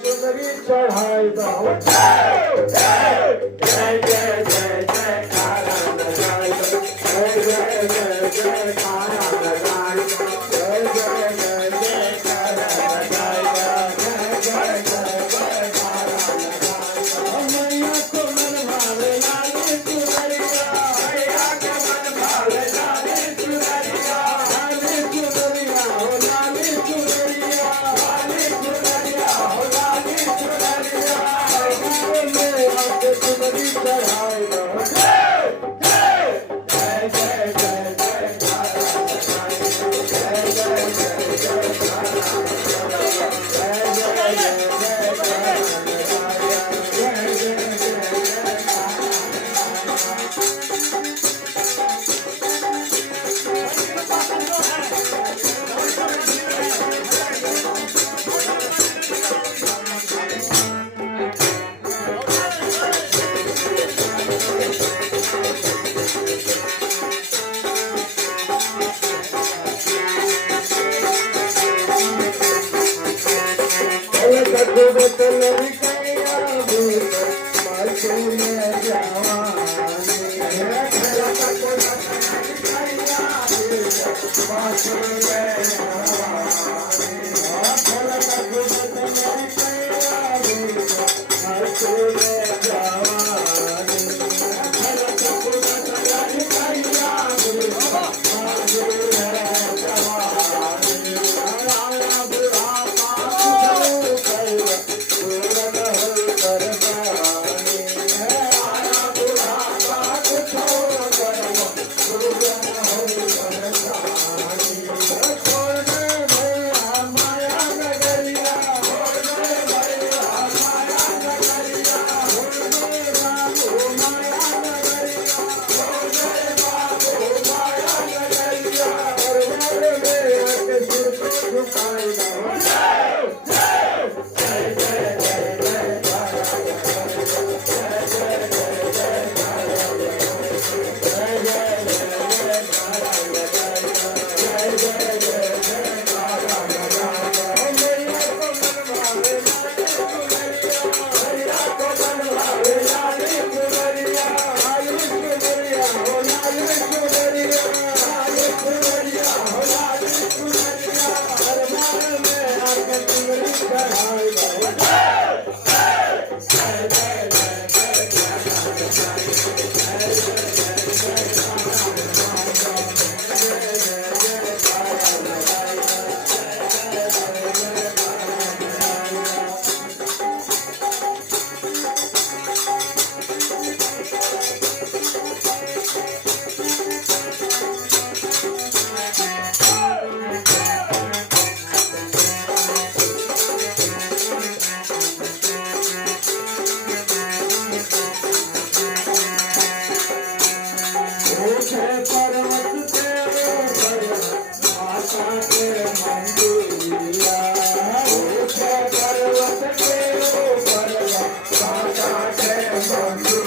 चुनरी चढ़ाई दो जय जय जय जय जय जय कारा लगाई दो जय जय जय जय कारा लगाई दो जय जय जय जय कारा लगाई दो जय जय जय कारा लगाई दो मैया को मन भावे लाली चुनरिया मैया को मन भावे लाली चुनरिया लाली चुनरिया हो लाली चुनरिया लाली चुनरिया हो लाली चुनरिया चुनरी चढ़ाई दो जय जय जय जय जय कारा लगाई दो जय जय जय जय कारा लगाई दो जय जय जय जय कारा लगाई दो जय जय जय जय पर्वत के ऊपर माता के मंदिर